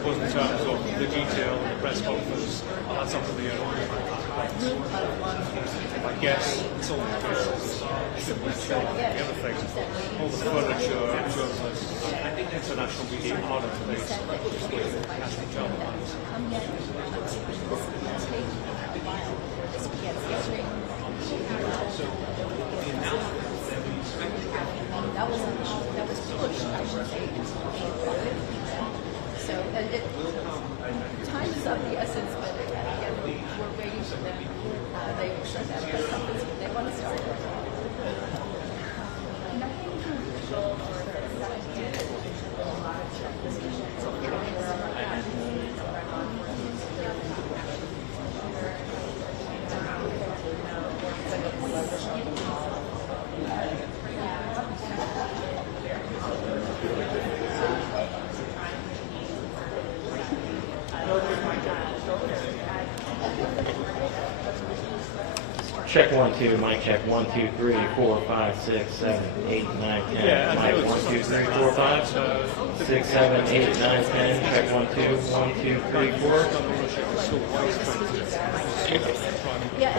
suppose in terms of the detail of the press conference, that's up to the I guess it's all the cases. The other thing, all the furniture, journalists, international media are in place. Kash Patel. That was pushed, I should say, so time is of the essence, but again, we're waiting for them. They will shut down press conference when they want to start. Check 1 2, mic check 1 2 3 4 5 6 7 8 9 10. Mic 1 2 3 4 5 6 7 8 9 10. Check 1 2 1 2 3 4. Yeah,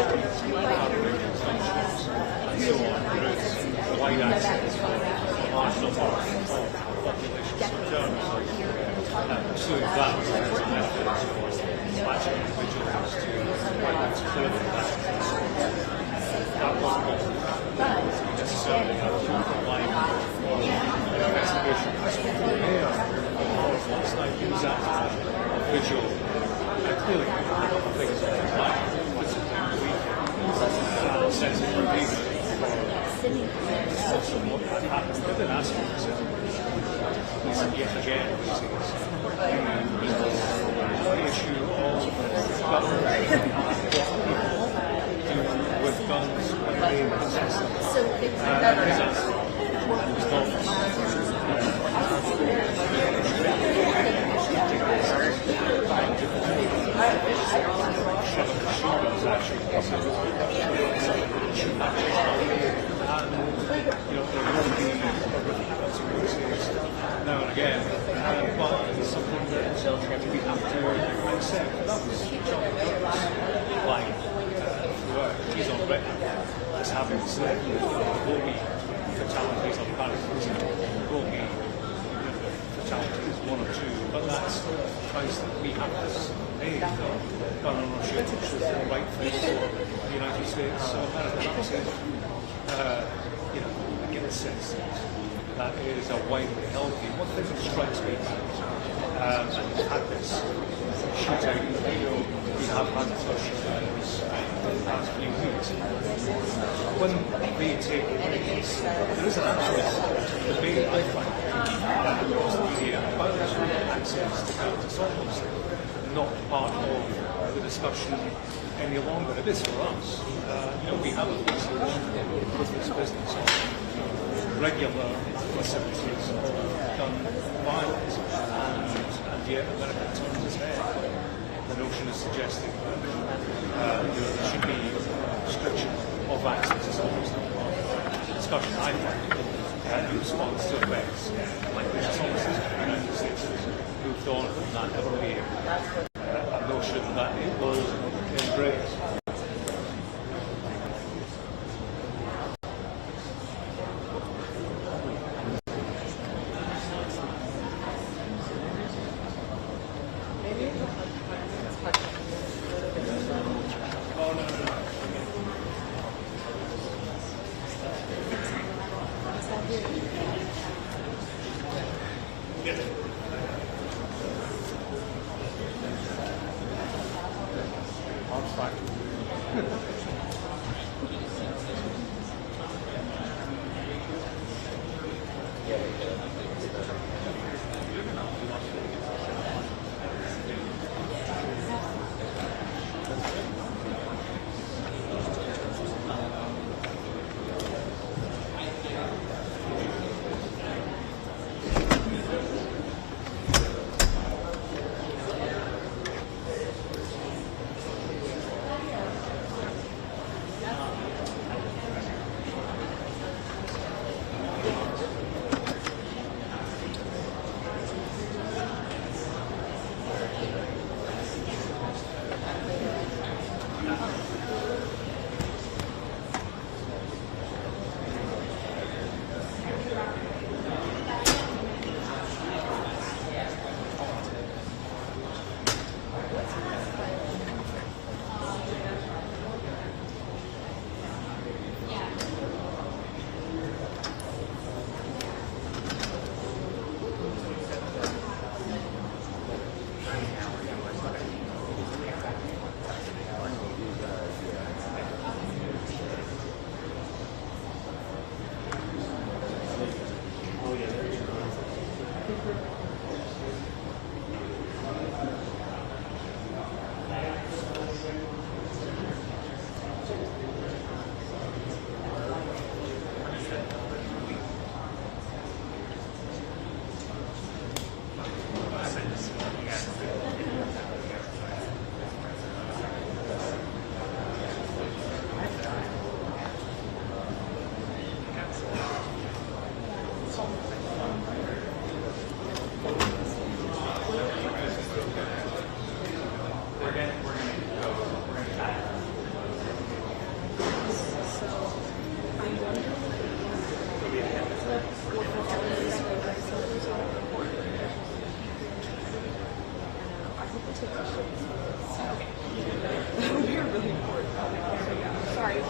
now and again, but it's something that we have to accept. That was Charlie Kirk's line throughout. He's on record as having said there will be fatalities on parachutes, there will be fatalities, one or two, but that's the price that we have to pay for gun ownership, which is the right thing for the United States of America. I get the sense that is a widely held view. One thing that strikes me, and we've had this shooting, we have had such in the past few weeks. When they take place, there is an actual debate, I find, across the media about access to guns. It's almost not part of the discussion any longer. It is for us. We have a with this business of regular facilities of gun violence, and yet America turns its head. The notion is suggesting that there should be restriction of access. It's almost not part of the discussion, I find, in response to events like this. It's almost as if the United States has moved on from that early notion that it will embrace. We're really important. Sorry.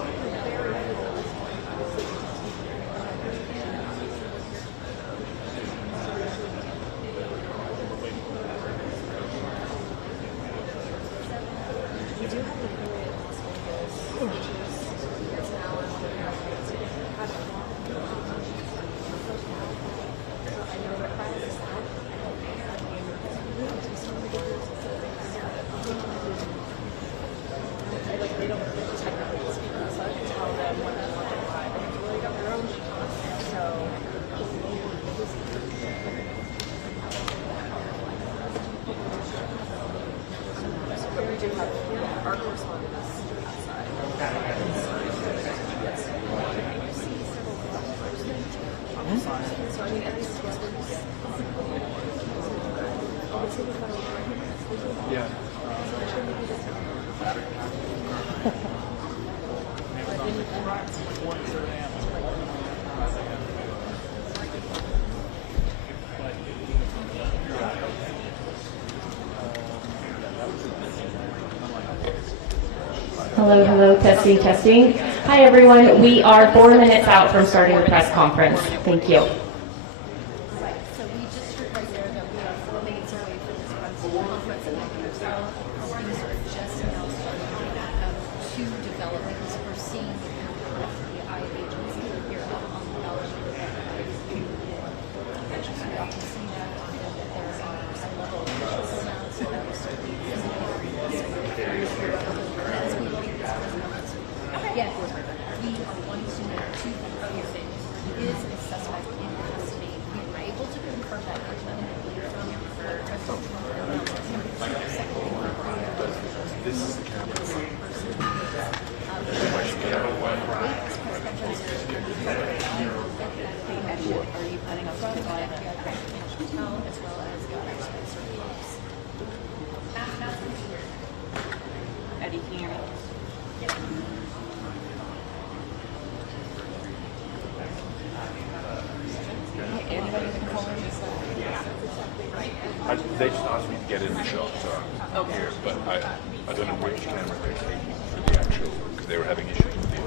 We do have a really awesome our correspondence outside. So I mean, at least Yeah. Hello, hello, testing, testing. Hi, everyone. We are 4 minutes out from starting the press conference. Thank you. Right, so we just heard right there that we are 4 minutes away from this press conference, and I think things are just now starting to develop because we're seeing the FBI agency here on the ballot. We often see that there are some level of officials now, so that we're starting to as we look at this press conference. Yes, we are wanting to know two things. Is a suspect in custody? We were able to confirm that independently from President Trump and This is the camera. Are you planning on talking about Kash Patel as well as the other Spencer Phillips? Eddie, can you hear me? Anybody can call in this They just asked me to get in the shot, so I'm here, but I don't know which camera they're taking for the actual, because they were having issues with the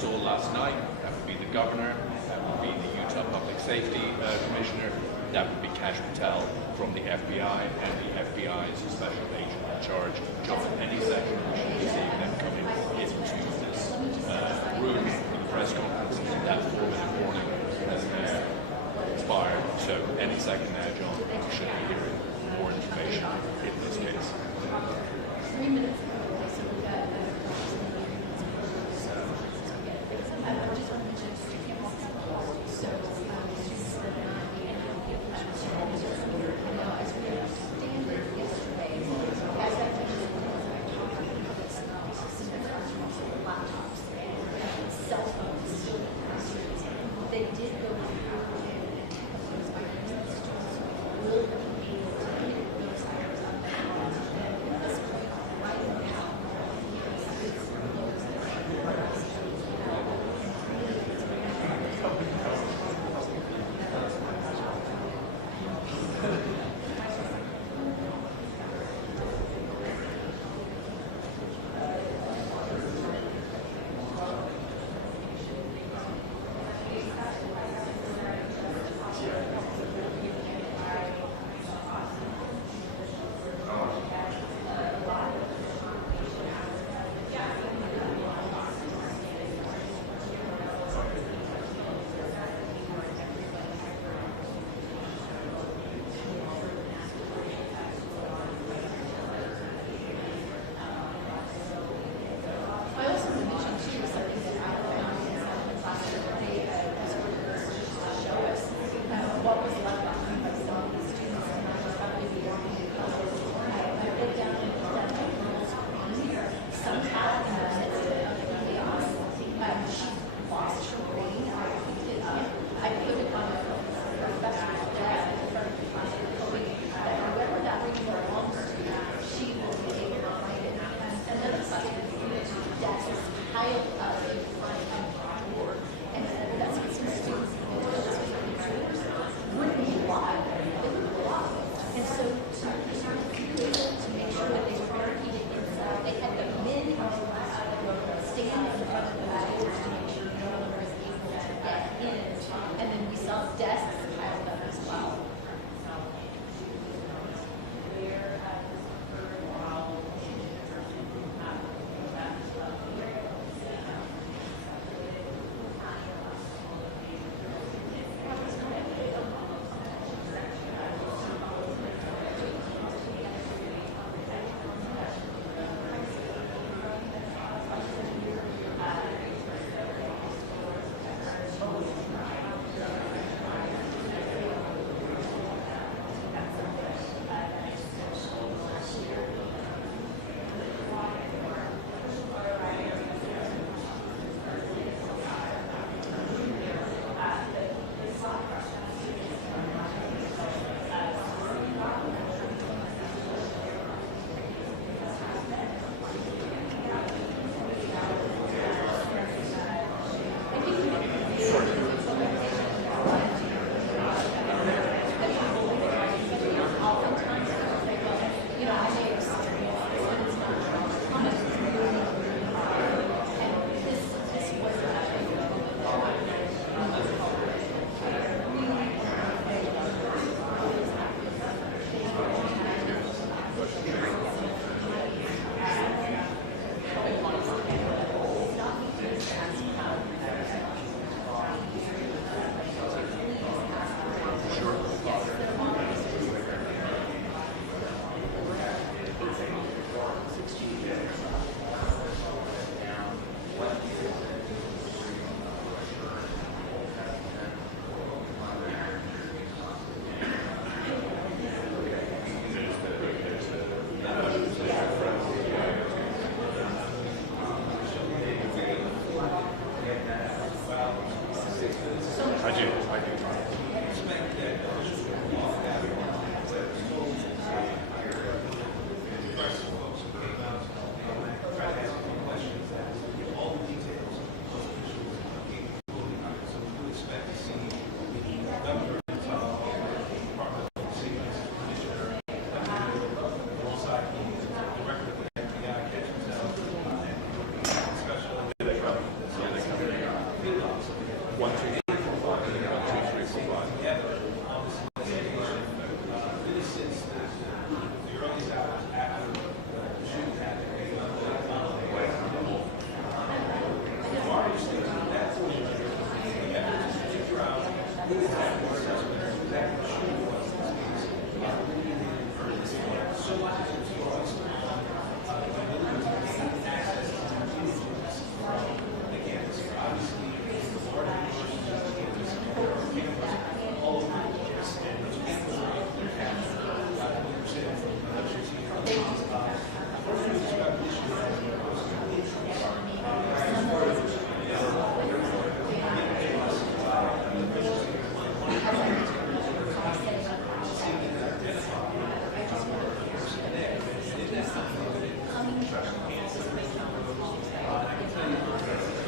saw last night. That would be the governor, that would be the Utah Public Safety Commissioner, that would be Kash Patel from the FBI, and the FBI's special agent in charge, John. Any second, we should be seeing them coming into this room for the press conference at 4 in the morning as expired. So any second now, John, we should be hearing more information in this case. 3 minutes. So we've got they did go through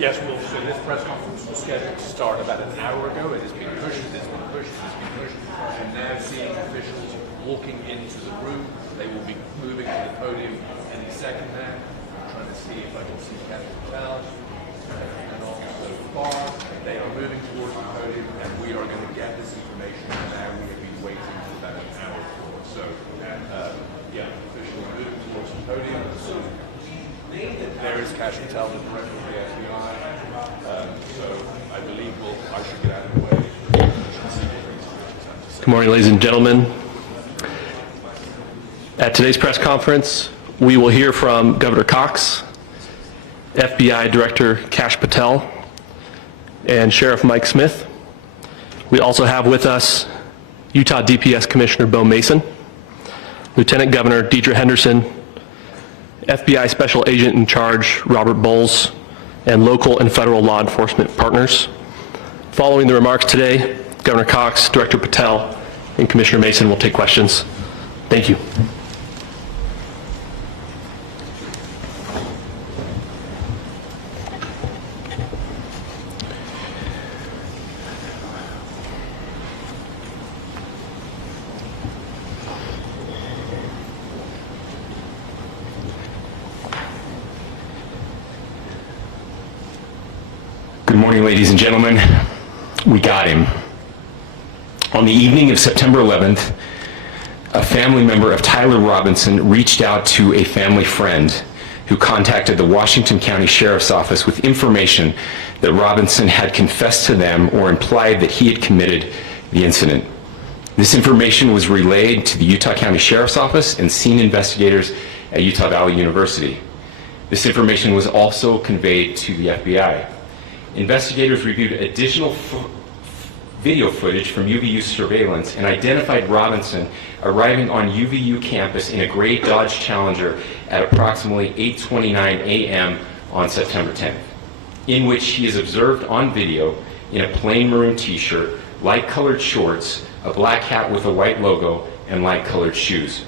Yes, so this press conference was scheduled to start about an hour ago. It has been pushed, it's been pushed, it's been pushed. I'm now seeing officials walking into the room. They will be moving to the podium any second now. I'm trying to see if I can see Kash Patel and all so far. They are moving towards the podium, and we are going to get this information now. We have been waiting for about an hour for it. So, officially moving towards the podium. So, there is Kash Patel, the director of the FBI. So I believe I should get out of the way. Good morning, ladies and gentlemen. At today's press conference, we will hear from Governor Cox, FBI Director Kash Patel, and Sheriff Mike Smith. We also have with us Utah DPS Commissioner Bo Mason, Lieutenant Governor Deidre Henderson, FBI Special Agent in Charge Robert Bowles, and local and federal law enforcement partners. Following the remarks today, Governor Cox, Director Patel, and Commissioner Mason will take questions. Thank you. Good morning, ladies and gentlemen. We got him. On the evening of September 11th, a family member of Tyler Robinson reached out to a family friend who contacted the Washington County Sheriff's Office with information that Robinson had confessed to them or implied that he had committed the incident. This information was relayed to the Utah County Sheriff's Office and scene investigators at Utah Valley University. This information was also conveyed to the FBI. Investigators reviewed additional video footage from UVU surveillance and identified Robinson arriving on UVU campus in a gray Dodge Challenger at approximately 8:29 a.m. on September 10th, in which he is observed on video in a plain maroon t-shirt, light-colored shorts, a black hat with a white logo, and light-colored shoes.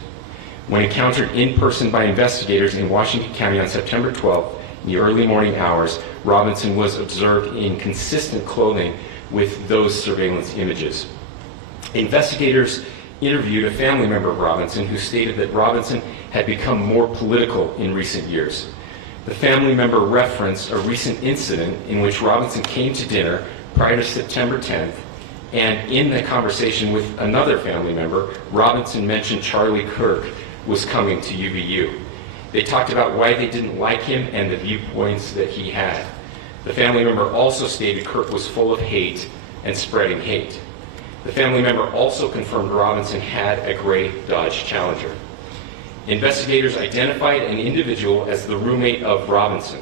When encountered in person by investigators in Washington County on September 12th, in the early morning hours, Robinson was observed in consistent clothing with those surveillance images. Investigators interviewed a family member of Robinson who stated that Robinson had become more political in recent years. The family member referenced a recent incident in which Robinson came to dinner prior to September 10th, and in the conversation with another family member, Robinson mentioned Charlie Kirk was coming to UVU. They talked about why they didn't like him and the viewpoints that he had. The family member also stated Kirk was full of hate and spreading hate. The family member also confirmed Robinson had a gray Dodge Challenger. Investigators identified an individual as the roommate of Robinson.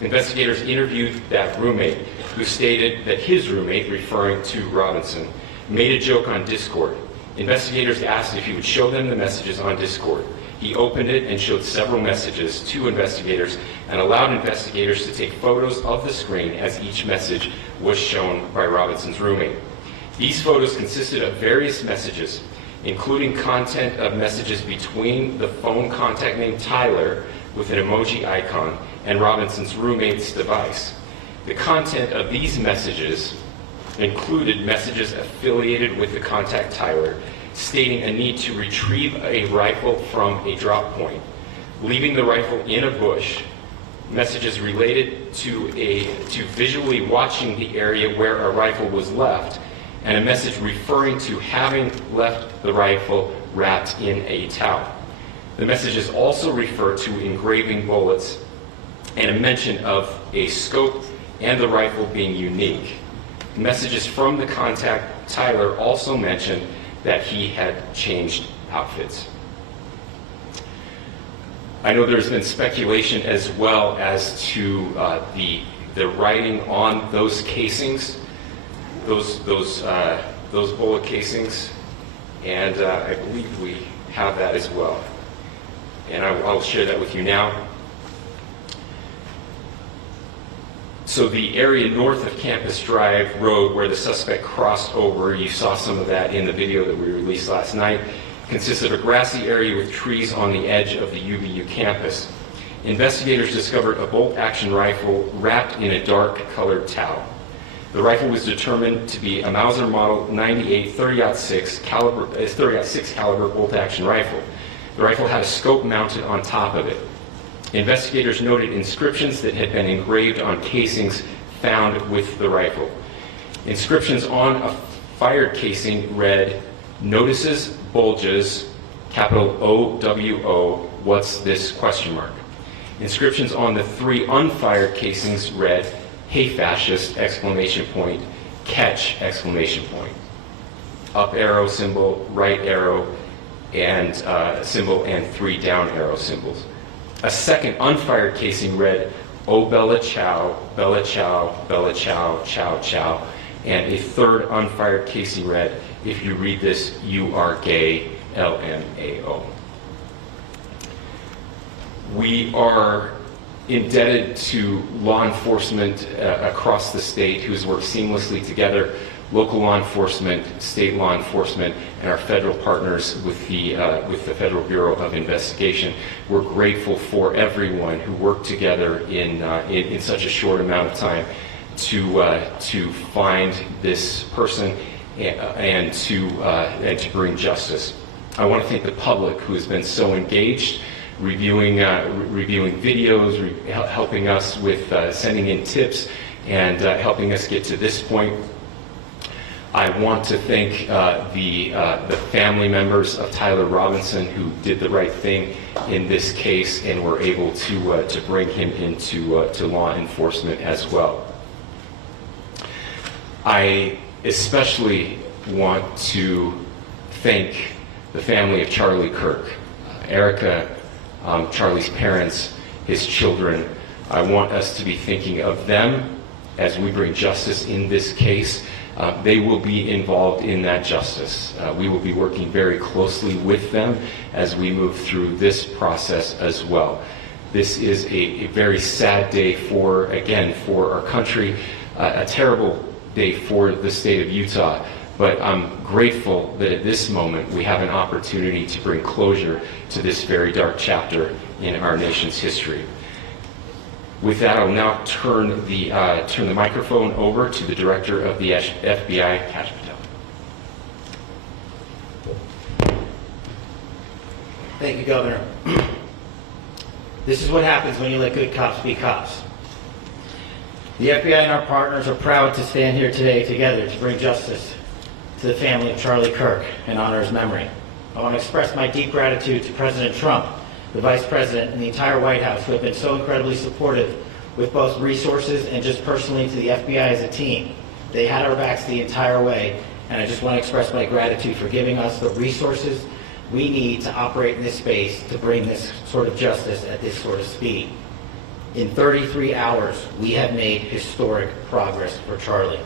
Investigators interviewed that roommate, who stated that his roommate, referring to Robinson, made a joke on Discord. Investigators asked if he would show them the messages on Discord. He opened it and showed several messages to investigators and allowed investigators to take photos of the screen as each message was shown by Robinson's roommate. These photos consisted of various messages, including content of messages between the phone contact named Tyler with an emoji icon and Robinson's roommate's device. The content of these messages included messages affiliated with the contact Tyler, stating a need to retrieve a rifle from a drop point, leaving the rifle in a bush, messages related to visually watching the area where a rifle was left, and a message referring to having left the rifle wrapped in a towel. The messages also refer to engraving bullets and a mention of a scope and the rifle being unique. Messages from the contact Tyler also mentioned that he had changed outfits. I know there's been speculation as well as to the writing on those casings, those bullet casings, and I believe we have that as well. And I'll share that with you now. So the area north of Campus Drive Road where the suspect crossed over, you saw some of that in the video that we released last night, consists of a grassy area with trees on the edge of the UVU campus. investigators discovered a bolt-action rifle wrapped in a dark-colored towel. The rifle was determined to be a Mauser Model 98 30-06 caliber bolt-action rifle. The rifle had a scope mounted on top of it. Investigators noted inscriptions that had been engraved on casings found with the rifle. Inscriptions on a fired casing read, "Notices, bulges, capital OWO, what's this?" ? Inscriptions on the 3 unfired casings read, "Hey fascist!" ! Catch! Up arrow symbol, right arrow and symbol, and 3 down arrow symbols. A second unfired casing read, "Oh Bella Chow, Bella Chow, Bella Chow, Chow Chow," and a third unfired casing read, "If you read this, you are gay, LMAO." We are indebted to law enforcement across the state who has worked seamlessly together, local law enforcement, state law enforcement, and our federal partners with the Federal Bureau of Investigation. We're grateful for everyone who worked together in such a short amount of time to find this person and to bring justice. I want to thank the public who has been so engaged, reviewing videos, helping us with sending in tips, and helping us get to this point. I want to thank the family members of Tyler Robinson who did the right thing in this case and were able to bring him into to law enforcement as well. I especially want to thank the family of Charlie Kirk, Erica, Charlie's parents, his children. I want us to be thinking of them as we bring justice in this case. They will be involved in that justice. We will be working very closely with them as we move through this process as well. This is a very sad day for our country, a terrible day for the state of Utah. But I'm grateful that at this moment we have an opportunity to bring closure to this very dark chapter in our nation's history. With that, I'll now turn the microphone over to the Director of the FBI, Kash Patel. Thank you, Governor. This is what happens when you let good cops be cops. The FBI and our partners are proud to stand here today together to bring justice to the family of Charlie Kirk and honor his memory. I want to express my deep gratitude to President Trump, the Vice President, and the entire White House who have been so incredibly supportive with both resources and just personally to the FBI as a team. They had our backs the entire way, and I just want to express my gratitude for giving us the resources we need to operate in this space to bring this sort of justice at this sort of speed. In 33 hours, we have made historic progress for Charlie.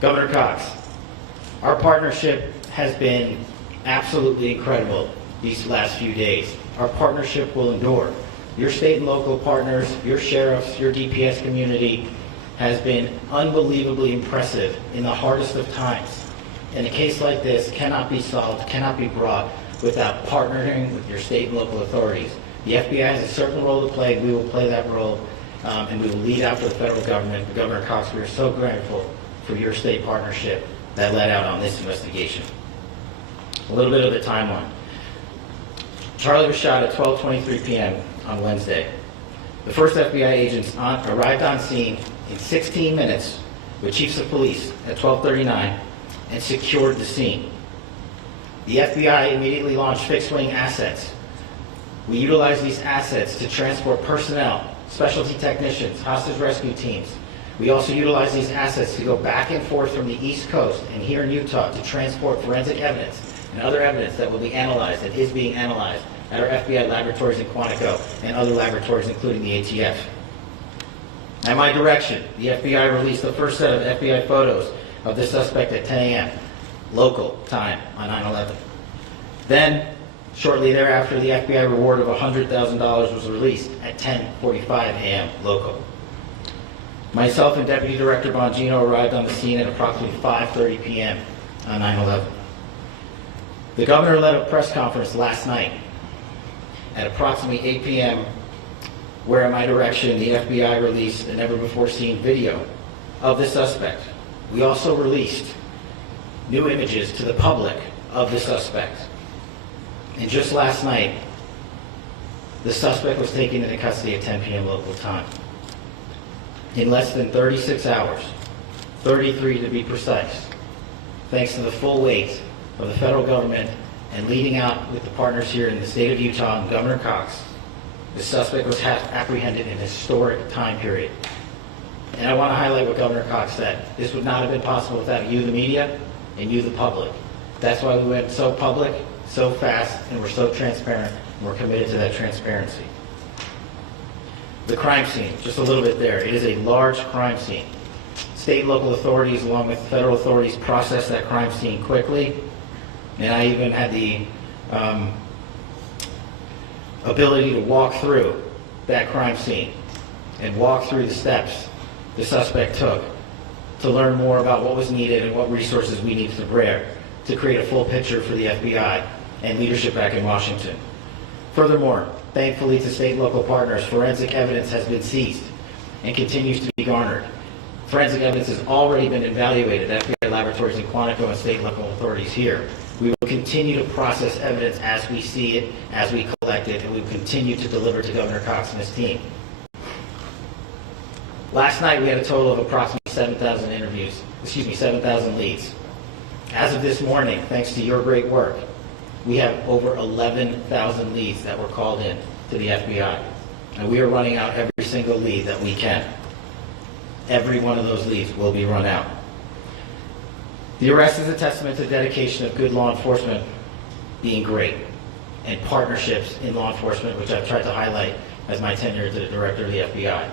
Governor Cox, our partnership has been absolutely incredible these last few days. Our partnership will endure. Your state and local partners, your sheriffs, your DPS community has been unbelievably impressive in the hardest of times. And a case like this cannot be solved, cannot be brought without partnering with your state and local authorities. The FBI has a certain role to play. We will play that role, and we will lead after the federal government. But Governor Cox, we are so grateful for your state partnership that led out on this investigation. A little bit of the timeline. Charlie was shot at 12:23 p.m. on Wednesday. The first FBI agents arrived on scene in 16 minutes with chiefs of police at 12:39 and secured the scene. The FBI immediately launched fixed-wing assets. We utilized these assets to transport personnel, specialty technicians, hostage rescue teams. We also utilized these assets to go back and forth from the East Coast and here in Utah to transport forensic evidence and other evidence that will be analyzed and is being analyzed at our FBI laboratories in Quantico and other laboratories, including the ATF. At my direction, the FBI released the first set of FBI photos of the suspect at 10 a.m. local time on 9/11. Then, shortly thereafter, the FBI reward of $100,000 was released at 10:45 a.m. local. Myself and Deputy Director Bongino arrived on the scene at approximately 5:30 p.m. on 9/11. The governor led a press conference last night at approximately 8 p.m. where at my direction, the FBI released a never-before-seen video of the suspect. We also released new images to the public of the suspect. And just last night, the suspect was taken into custody at 10 p.m. local time. In less than 36 hours, 33 to be precise, thanks to the full weight of the federal government and leading out with the partners here in the state of Utah and Governor Cox, the suspect was apprehended in a historic time period. And I want to highlight what Governor Cox said. This would not have been possible without you, the media, and you, the public. That's why we went so public, so fast, and we're so transparent, and we're committed to that transparency. The crime scene, just a little bit there. It is a large crime scene. State and local authorities, along with federal authorities, processed that crime scene quickly, and I even had the ability to walk through that crime scene and walk through the steps the suspect took to learn more about what was needed and what resources we needed to bear to create a full picture for the FBI and leadership back in Washington. Furthermore, thankfully to state and local partners, forensic evidence has been seized and continues to be garnered. Forensic evidence has already been evaluated at FBI laboratories in Quantico and state and local authorities here. We will continue to process evidence as we see it, as we collect it, and we will continue to deliver to Governor Cox and his team. Last night we had a total of approximately 7,000 leads. As of this morning, thanks to your great work, we have over 11,000 leads that were called in to the FBI. And we are running out every single lead that we can. Every one of those leads will be run out. The arrest is a testament to the dedication of good law enforcement being great, and partnerships in law enforcement, which I've tried to highlight as my tenure as the director of the FBI.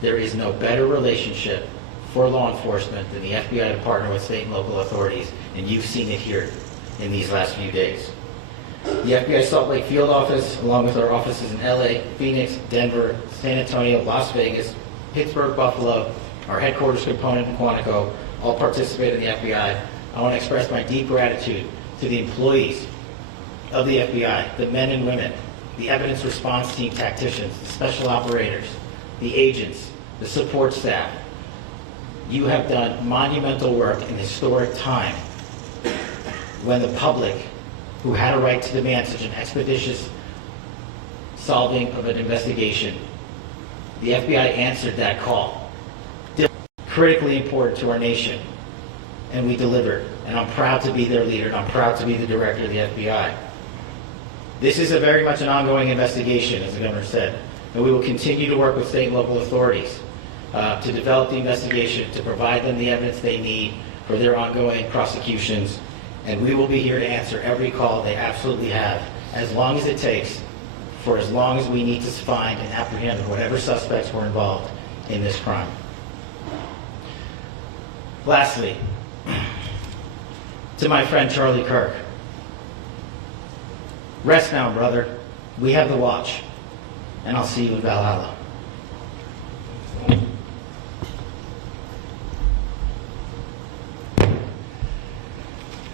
There is no better relationship for law enforcement than the FBI to partner with state and local authorities, and you've seen it here in these last few days. The FBI Salt Lake field office, along with our offices in LA, Phoenix, Denver, San Antonio, Las Vegas, Pittsburgh, Buffalo, our headquarters component in Quantico, all participate in the FBI. I want to express my deep gratitude to the employees of the FBI, the men and women, the evidence response team tacticians, the special operators, the agents, the support staff. You have done monumental work in historic time when the public, who had a right to demand such an expeditious solving of an investigation, the FBI answered that call. Critically important to our nation, and we delivered. And I'm proud to be their leader, and I'm proud to be the director of the FBI. This is very much an ongoing investigation, as the governor said, and we will continue to work with state and local authorities to develop the investigation, to provide them the evidence they need for their ongoing prosecutions, and we will be here to answer every call they absolutely have, as long as it takes, for as long as we need to find and apprehend whatever suspects were involved in this crime. Lastly, to my friend Charlie Kirk, rest now, brother. We have the watch, and I'll see you in Valhalla.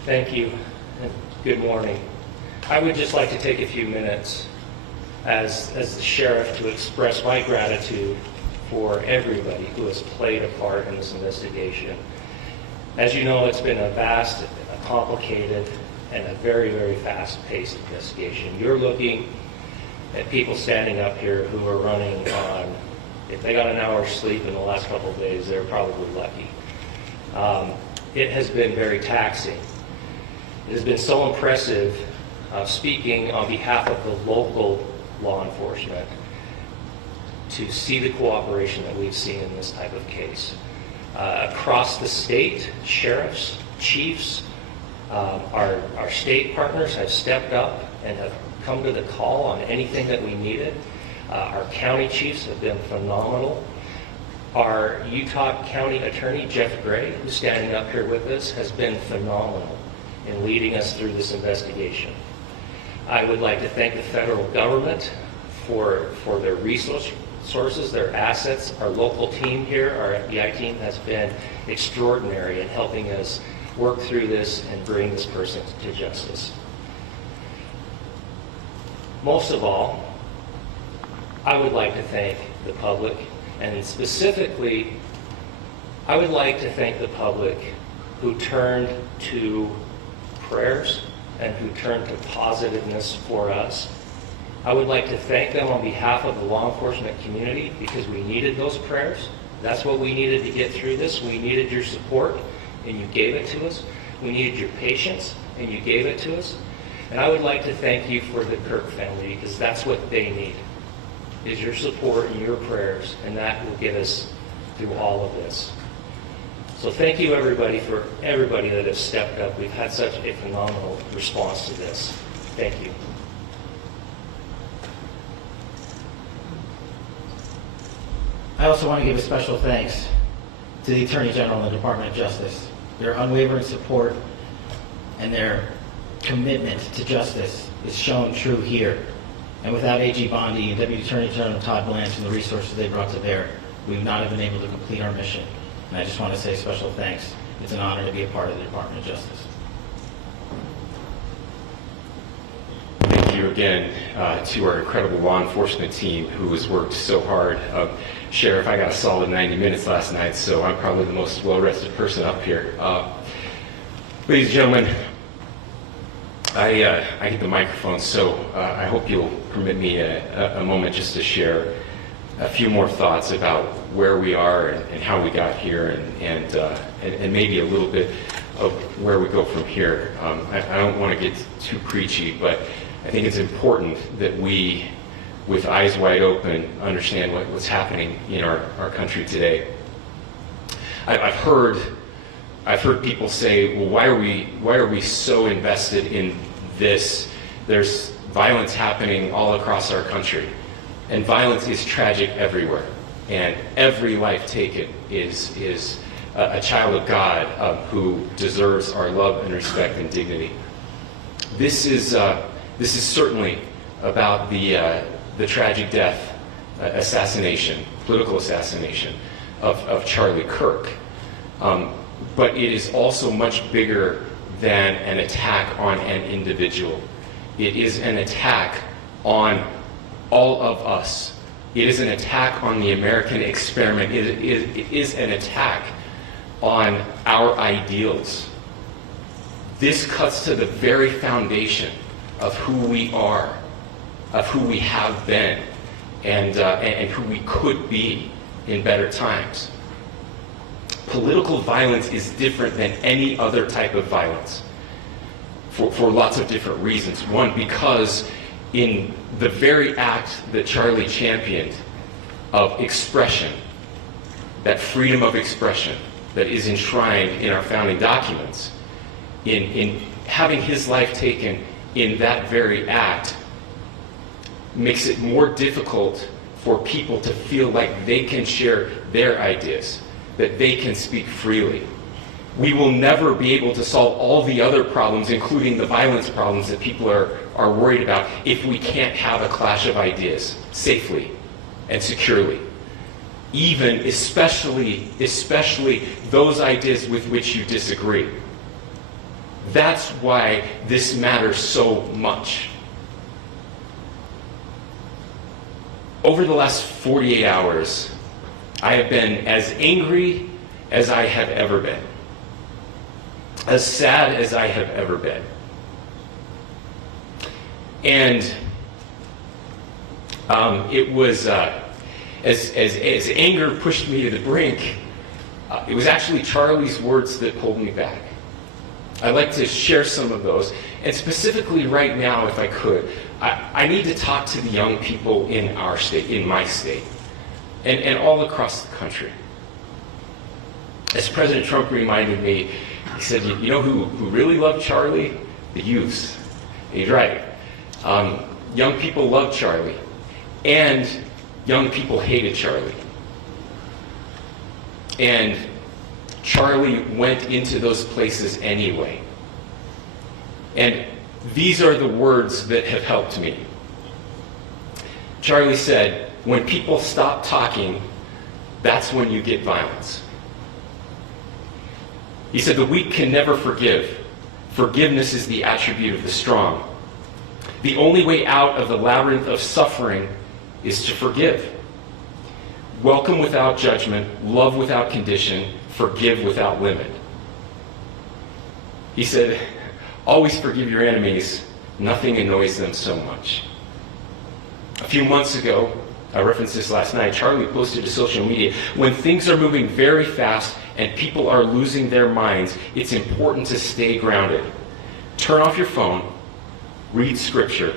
Thank you, and good morning. I would just like to take a few minutes as the sheriff to express my gratitude for everybody who has played a part in this investigation. As you know, it's been a vast, a complicated, and a very, very fast-paced investigation. You're looking at people standing up here who are running on, if they got an hour's sleep in the last couple of days, they're probably lucky. It has been very taxing. It has been so impressive, speaking on behalf of the local law enforcement, to see the cooperation that we've seen in this type of case. Across the state, sheriffs, chiefs, our state partners have stepped up and have come to the call on anything that we needed. Our county chiefs have been phenomenal. Our Utah County Attorney, Jeff Gray, who's standing up here with us, has been phenomenal in leading us through this investigation. I would like to thank the federal government for their resources, their assets. Our local team here, our FBI team, has been extraordinary in helping us work through this and bring this person to justice. Most of all, I would like to thank the public, and specifically, I would like to thank the public who turned to prayers and who turned to positiveness for us. I would like to thank them on behalf of the law enforcement community because we needed those prayers. That's what we needed to get through this. We needed your support, and you gave it to us. We needed your patience, and you gave it to us. And I would like to thank you for the Kirk family because that's what they need, is your support and your prayers, and that will get us through all of this. So thank you everybody for everybody that has stepped up. We've had such a phenomenal response to this. Thank you. I also want to give a special thanks to the Attorney General and the Department of Justice. Their unwavering support and their commitment to justice is shown true here. And without AG Bondi and Deputy Attorney General Todd Blanche and the resources they brought to bear, we would not have been able to complete our mission. And I just want to say special thanks. It's an honor to be a part of the Department of Justice. Thank you again to our incredible law enforcement team who has worked so hard. Sheriff, I got a solid 90 minutes last night, so I'm probably the most well-rested person up here. Ladies and gentlemen, I get the microphone, so I hope you'll permit me a moment just to share a few more thoughts about where we are and how we got here, and maybe a little bit of where we go from here. I don't want to get too preachy, but I think it's important that we, with eyes wide open, understand what's happening in our country today. I've heard people say, well, why are we so invested in this? There's violence happening all across our country, and violence is tragic everywhere, and every life taken is a child of God who deserves our love and respect and dignity. This is certainly about the tragic death, political assassination of Charlie Kirk. But it is also much bigger than an attack on an individual. It is an attack on all of us. It is an attack on the American experiment. It is an attack on our ideals. This cuts to the very foundation of who we are, of who we have been, and who we could be in better times. Political violence is different than any other type of violence for lots of different reasons. One, because in the very act that Charlie championed of expression, that freedom of expression that is enshrined in our founding documents, in having his life taken in that very act, makes it more difficult for people to feel like they can share their ideas, that they can speak freely. We will never be able to solve all the other problems, including the violence problems that people are worried about, if we can't have a clash of ideas safely and securely. Even, especially those ideas with which you disagree. That's why this matters so much. Over the last 48 hours, I have been as angry as I have ever been, as sad as I have ever been. And it was, as anger pushed me to the brink, it was actually Charlie's words that pulled me back. I'd like to share some of those. And specifically right now, if I could, I need to talk to the young people in our state, in my state, and all across the country. As President Trump reminded me, he said, you know who really loved Charlie? The youths. He's right. Young people loved Charlie, and young people hated Charlie. And Charlie went into those places anyway. And these are the words that have helped me. Charlie said, when people stop talking, that's when you get violence. He said, the weak can never forgive. Forgiveness is the attribute of the strong. The only way out of the labyrinth of suffering is to forgive. Welcome without judgment, love without condition, forgive without limit. He said, always forgive your enemies, nothing annoys them so much. A few months ago, I referenced this last night, Charlie posted to social media, when things are moving very fast and people are losing their minds, it's important to stay grounded. Turn off your phone, read scripture,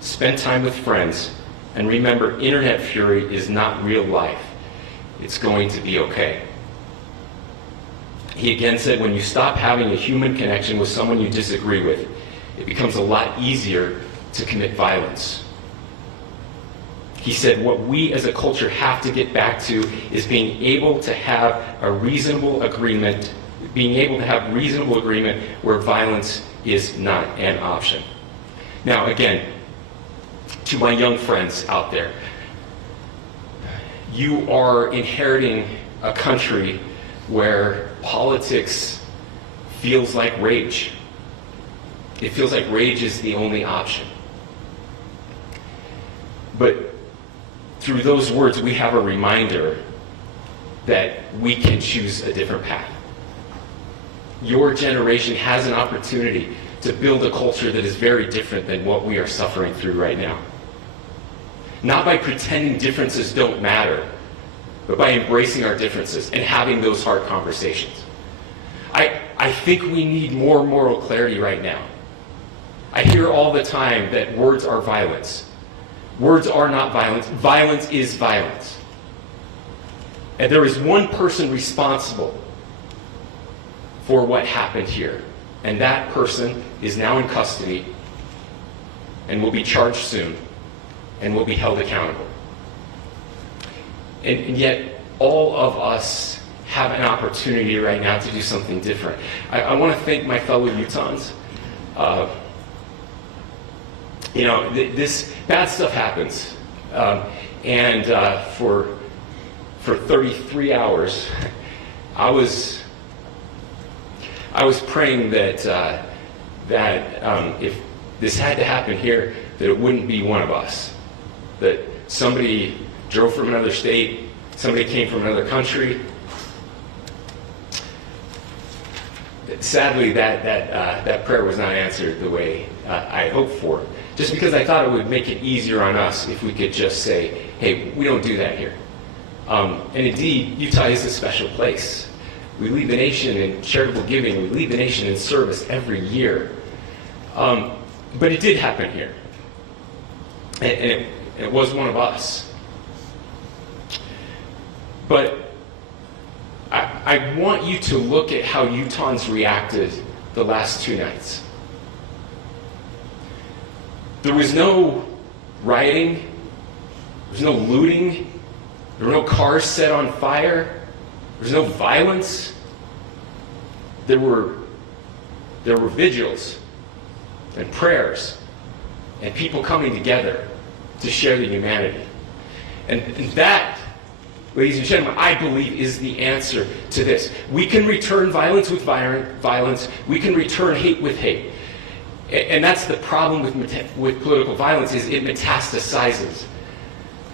spend time with friends, and remember, internet fury is not real life. It's going to be okay. He again said, when you stop having a human connection with someone you disagree with, it becomes a lot easier to commit violence. He said, what we as a culture have to get back to is being able to have a reasonable agreement, where violence is not an option. Now, again, to my young friends out there, you are inheriting a country where politics feels like rage. It feels like rage is the only option. But through those words, we have a reminder that we can choose a different path. Your generation has an opportunity to build a culture that is very different than what we are suffering through right now. Not by pretending differences don't matter, but by embracing our differences and having those hard conversations. I think we need more moral clarity right now. I hear all the time that words are violence. Words are not violence. Violence is violence. And there is one person responsible for what happened here. And that person is now in custody and will be charged soon and will be held accountable. And yet, all of us have an opportunity right now to do something different. I want to thank my fellow Utahns. This bad stuff happens. For 33 hours, I was praying that if this had to happen here, that it wouldn't be one of us. That somebody drove from another state, somebody came from another country. Sadly, that prayer was not answered the way I hoped for. Just because I thought it would make it easier on us if we could just say, hey, we don't do that here. And indeed, Utah is a special place. We lead the nation in charitable giving. We lead the nation in service every year. But it did happen here. And it was one of us. But I want you to look at how Utahns reacted the last 2 nights. There was no rioting. There was no looting. There were no cars set on fire. There was no violence. There were vigils and prayers and people coming together to share the humanity. And that, ladies and gentlemen, I believe is the answer to this. We can return violence with violence. We can return hate with hate. And that's the problem with political violence, is it metastasizes.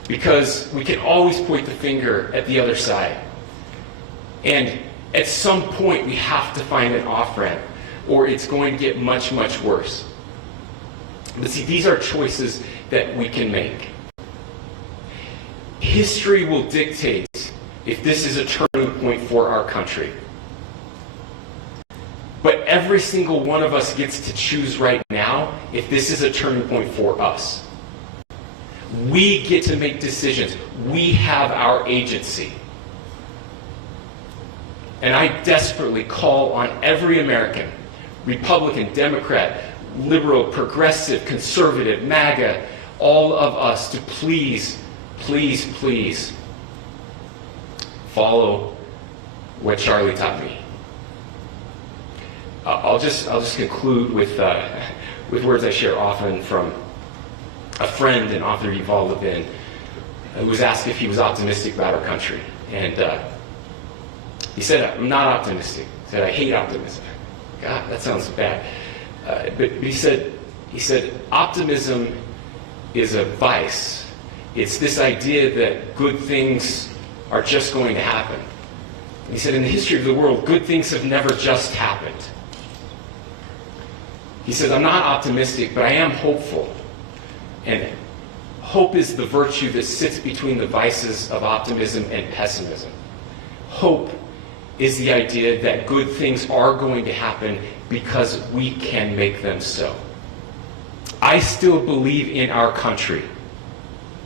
Because we can always point the finger at the other side. And at some point, we have to find an off-ramp, or it's going to get much, much worse. But see, these are choices that we can make. History will dictate if this is a turning point for our country. But every single one of us gets to choose right now if this is a turning point for us. We get to make decisions. We have our agency. And I desperately call on every American, Republican, Democrat, liberal, progressive, conservative, MAGA, all of us to please, please, please follow what Charlie taught me. I'll just conclude with words I share often from a friend and author, Yuval Levin, who was asked if he was optimistic about our country. And he said, I'm not optimistic. He said, I hate optimism. God, that sounds bad. But he said, optimism is a vice It's this idea that good things are just going to happen. He said, in the history of the world, good things have never just happened. He said, I'm not optimistic, but I am hopeful. And hope is the virtue that sits between the vices of optimism and pessimism. Hope is the idea that good things are going to happen because we can make them so. I still believe in our country.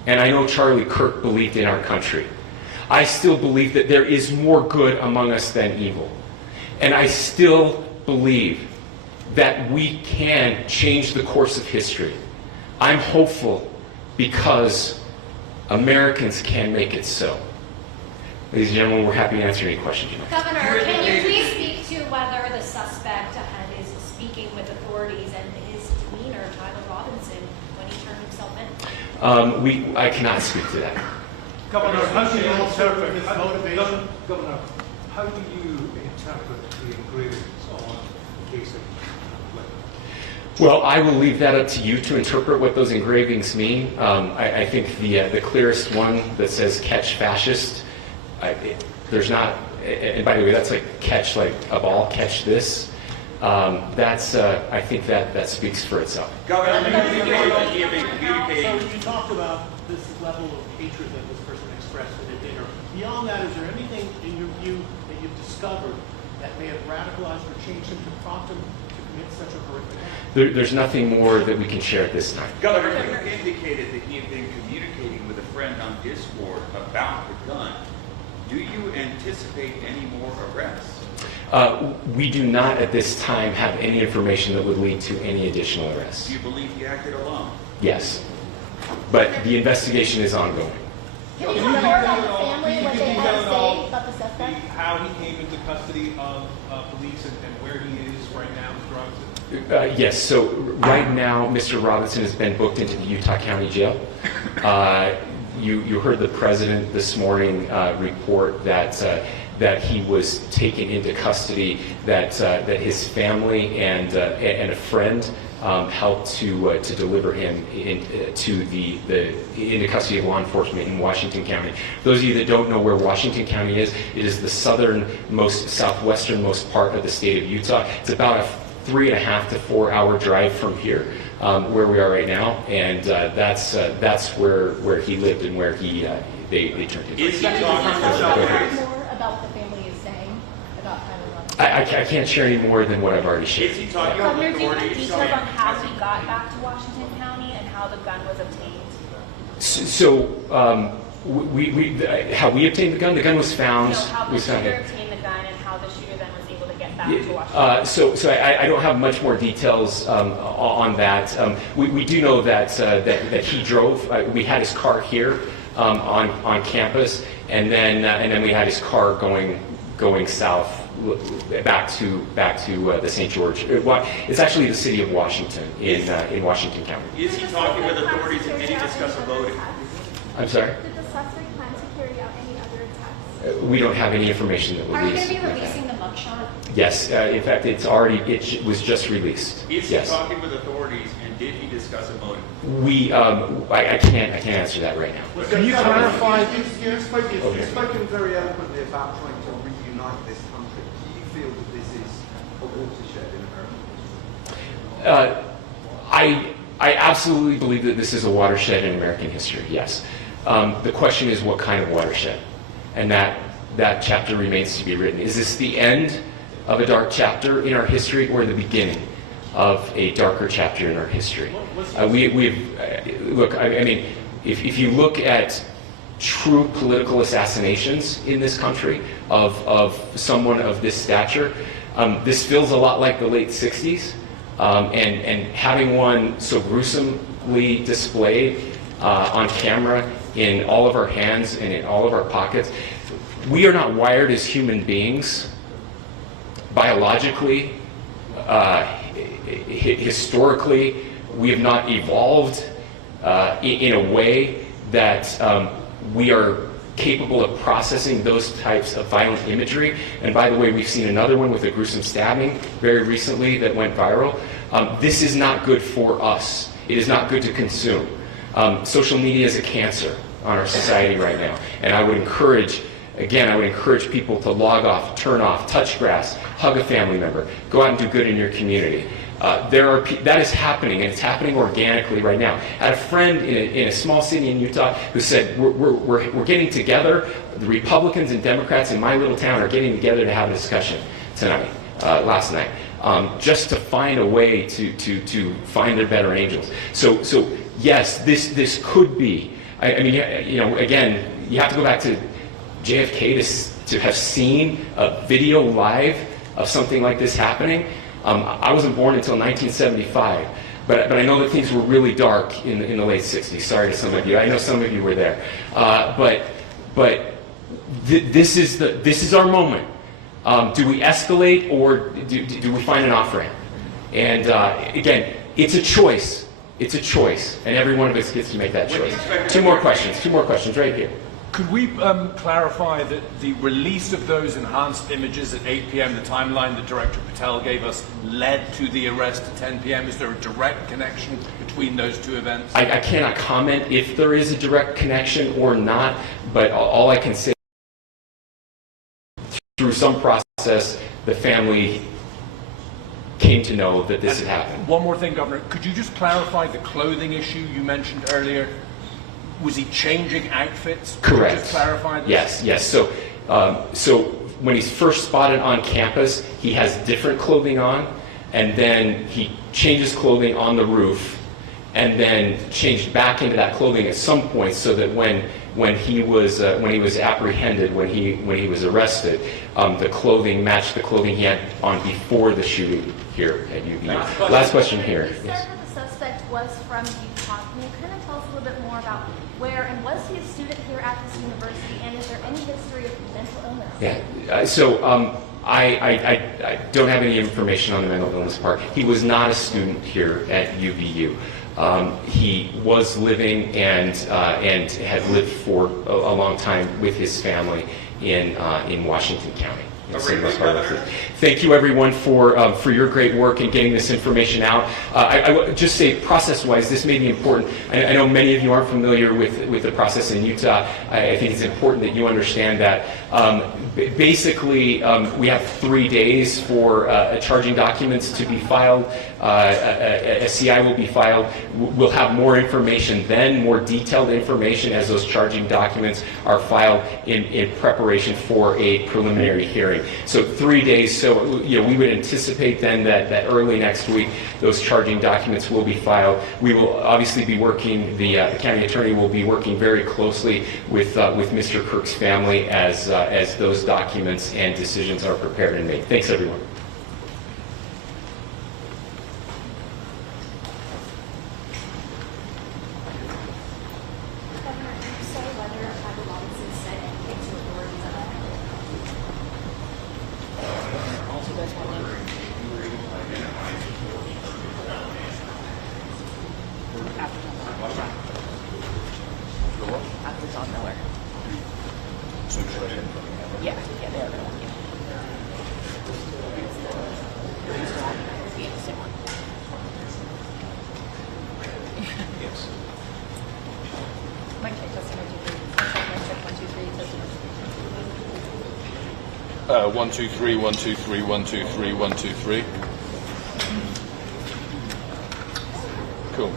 And I know Charlie Kirk believed in our country. I still believe that there is more good among us than evil. And I still believe that we can change the course of history. I'm hopeful because Americans can make it so. Ladies and gentlemen, we're happy to answer any questions you have. Governor, can you please speak to whether the suspect is speaking with authorities and his demeanor, Tyler Robinson, when he turned himself in? I cannot speak to that. Governor, how do you interpret his motivation? Governor, how do you interpret the engravings on the case of Well, I will leave that up to you to interpret what those engravings mean. I think the clearest one that says "catch fascist," there's not, and by the way, that's like catch like a ball, catch this. I think that speaks for itself. Governor, you talked about this level of hatred that this person expressed at a dinner. Beyond that, is there anything in your view that you've discovered that may have radicalized or changed him to prompt him to commit such a horrific act? There's nothing more that we can share at this time. Governor, you indicated that he had been communicating with a friend on Discord about the gun. Do you anticipate any more arrests? We do not at this time have any information that would lead to any additional arrests. Do you believe he acted alone? Yes, but the investigation is ongoing. Can you tell more about the family, what they had to say about the suspect? How he came into custody of police and where he is right now, Mr. Robinson? Yes, so right now, Mr. Robinson has been booked into the Utah County Jail. You heard the president this morning report that he was taken into custody, that his family and a friend helped to deliver him into custody of law enforcement in Washington County. Those of you that don't know where Washington County is, it is the southwesternmost part of the state of Utah. It's about a 3.5 to 4 hour drive from here, where we are right now, and that's where he lived and where they turned him. Is he talking more about the family is saying about Tyler Robinson? I can't share any more than what I've already shared. Is he talking Governor, with do you have authorities? details on how he got back to Washington County and how the gun was obtained? How we obtained the gun? The gun was found. No, how the was found shooter in- obtained the gun and how the shooter then was able to get back to Washington. So I don't have much more details on that. We do know that he drove. We had his car here on campus, and then we had his car going south back to the St. George. It's actually the city of Washington in Washington County. Is he talking with authorities and did he discuss a voting? I'm sorry. Did the suspect plan to carry out any other attacks? We don't have any information that Are you released. going to be releasing the mugshot? Yes, in fact, it was just released. Is he Yes. talking with authorities and did he discuss a voting? I can't answer that right now. Can you clarify? You've spoken very eloquently about trying to reunite this country. Do you feel that this is a watershed in American history? I absolutely believe that this is a watershed in American history, yes. The question is what kind of watershed? And that chapter remains to be written. Is this the end of a dark chapter in our history or the beginning of a darker chapter in our history? Look, I mean, if you look at true political assassinations in this country of someone of this stature, this feels a lot like the late 60s. And having one so gruesomely displayed on camera in all of our hands and in all of our pockets, we are not wired as human beings biologically, historically. We have not evolved in a way that we are capable of processing those types of violent imagery. And by the way, we've seen another one with a gruesome stabbing very recently that went viral. This is not good for us. It is not good to consume. Social media is a cancer on our society right now, and I would encourage people to log off, turn off, touch grass, hug a family member, go out and do good in your community. That is happening, and it's happening organically right now. I had a friend in a small city in Utah who said, we're getting together, the Republicans and Democrats in my little town are getting together to have a discussion last night, just to find a way to find their better angels. So yes, this could be, I mean, again, you have to go back to JFK to have seen a video live of something like this happening. I wasn't born until 1975, but I know that things were really dark in the late 60s. Sorry to some of you. I know some of you were there. This is our moment. Do we escalate, or do we find an off-ramp? And again, it's a choice. It's a choice, and every one of us gets to make that choice. Two more questions right here. Could we clarify that the release of those enhanced images at 8 p.m., the timeline that Director Patel gave us, led to the arrest at 10 p.m.? Is there a direct connection between those two events? I cannot comment if there is a direct connection or not, but all I can say is through some process, the family came to know that this had happened. One more thing, Governor. Could you just clarify the clothing issue you mentioned earlier? Was he changing outfits? Correct. Just clarify this? Yes. So when he's first spotted on campus, he has different clothing on, and then he changes clothing on the roof, and then changed back into that clothing at some point, so that when he was apprehended, when he was arrested, the clothing matched the clothing he had on before the shooting here at UVU. Last question here. You said that the suspect was from Utah. Can you kind of tell us a little bit more about where, and was he a student here at this university, and is there any history of mental illness? Yeah. I don't have any information on the mental illness part. He was not a student here at UVU. He was living and had lived for a long time with his family in Washington County. Thank you, everyone, for your great work in getting this information out. I would just say, process-wise, this may be important. I know many of you aren't familiar with the process in Utah. I think it's important that you understand that. Basically, we have 3 days for charging documents to be filed. A CI will be filed. We'll have more information then, more detailed information as those charging documents are filed in preparation for a preliminary hearing. So 3 days. So we would anticipate then that early next week those charging documents will be filed. We will obviously be working. The county attorney will be working very closely with Mr. Kirk's family as those documents and decisions are prepared and made. Thanks, everyone. One, two, three, 1, 2, 3, 1, 2, 3, 1, 2, 3. Cool.